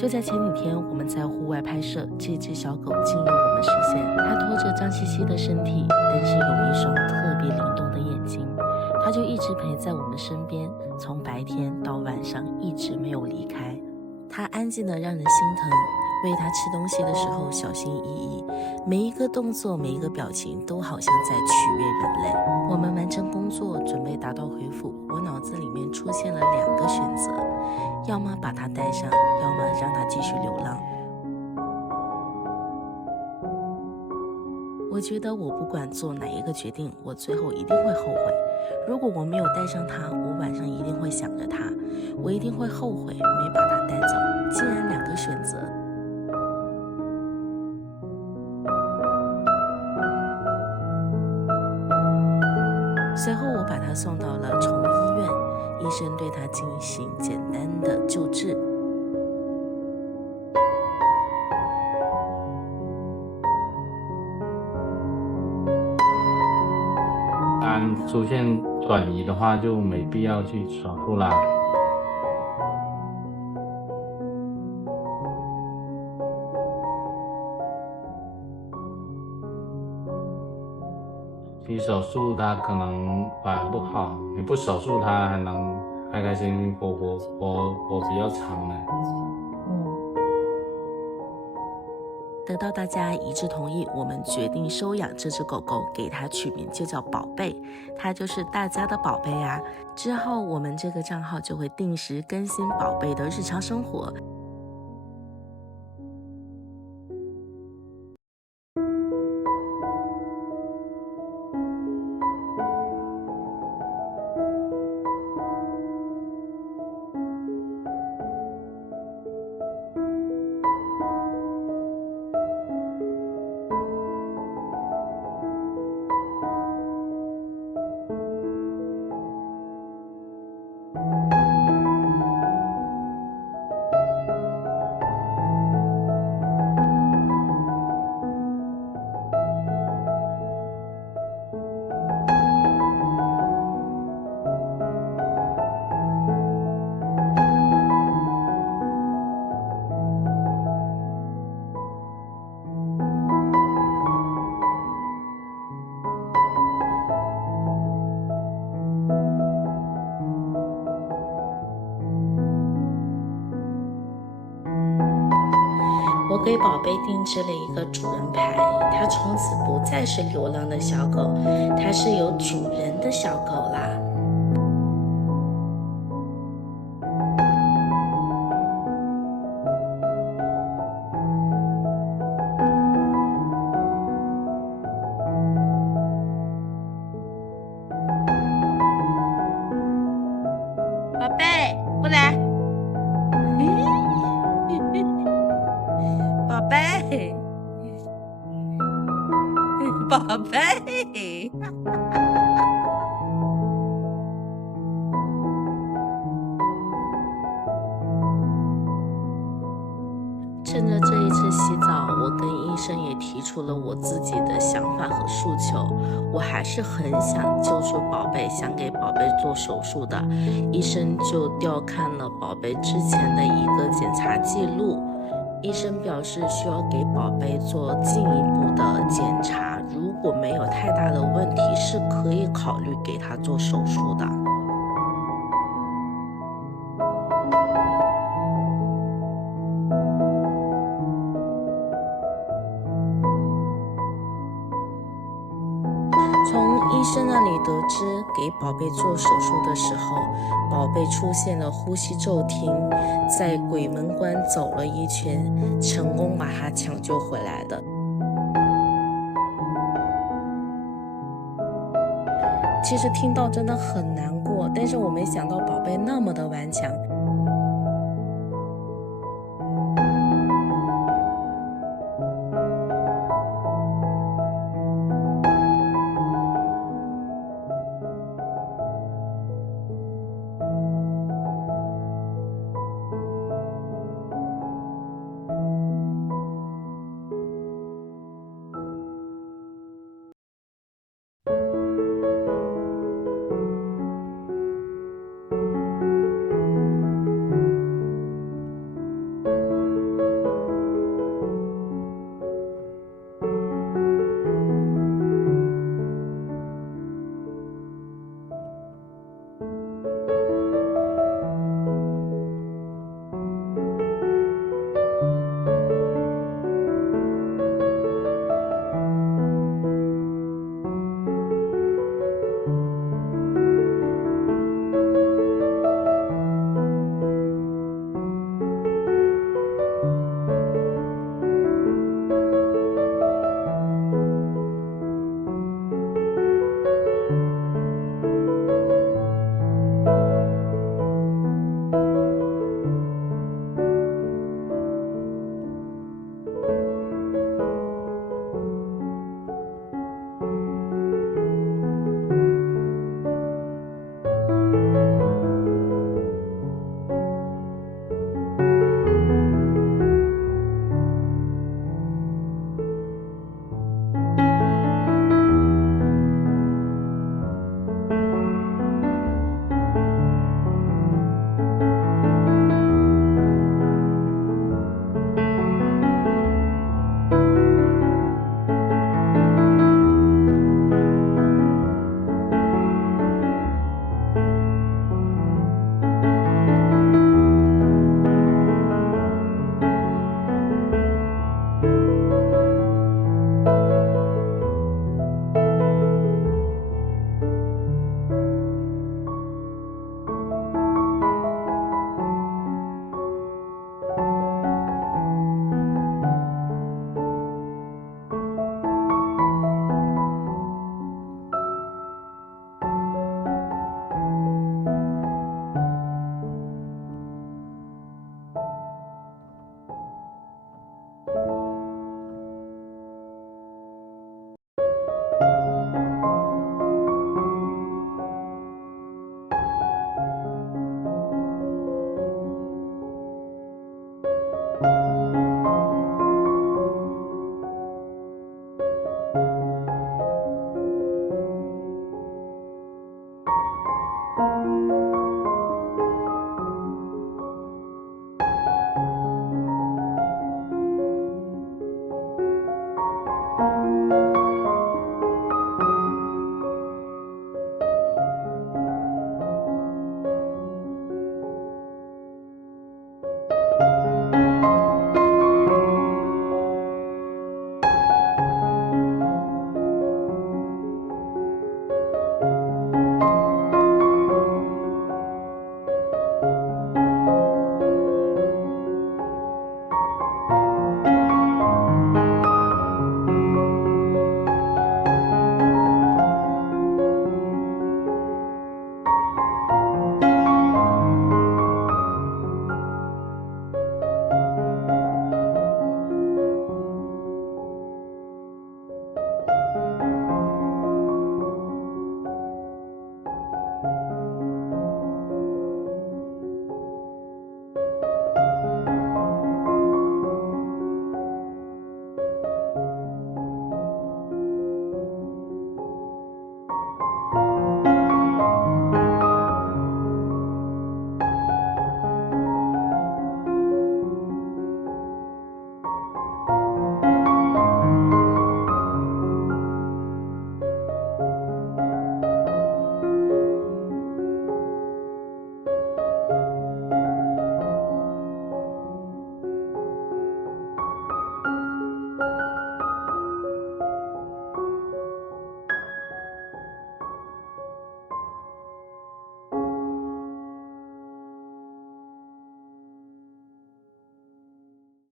就在前几天，我们在户外拍摄，这只小狗进入我们视线。它拖着脏兮兮的身体，但是有一双特别灵动的眼睛。它就一直陪在我们身边，从白天到晚上一直没有离开。它安静的让人心疼，喂它吃东西的时候小心翼翼，每一个动作每一个表情都好像在取悦人类。我们完成工作准备打道回府，我脑子里面出现了2个选择，要么把它带上，要么让它继续流浪。我觉得我不管做哪一个决定，我最后一定会后悔。如果我没有带上它，我晚上一定会想着它，我一定会后悔没把它带走。既然2个选择，随后我把它送到了宠物医院，医生对它进行简单的救治。出现转移的话，就没必要去手术啦。你手术它可能反而不好，你不手术它还能开开心心活比较长呢。得到大家一致同意，我们决定收养这只狗狗，给它取名就叫宝贝，它就是大家的宝贝啊。之后我们这个账号就会定时更新宝贝的日常生活。我给宝贝定制了一个主人牌，它从此不再是流浪的小狗，它是有主人的小狗啦。宝贝，过来。宝贝，宝贝，趁着这一次洗澡，我跟医生也提出了我自己的想法和诉求。我还是很想救出宝贝，想给宝贝做手术的。医生就调看了宝贝之前的一个检查记录。医生表示需要给宝贝做进一步的检查，如果没有太大的问题，是可以考虑给他做手术的。从医生那里得知，给宝贝做手术的时候，宝贝出现了呼吸骤停，在鬼门关走了一圈，成功把他抢救回来的。其实听到真的很难过，但是我没想到宝贝那么的顽强，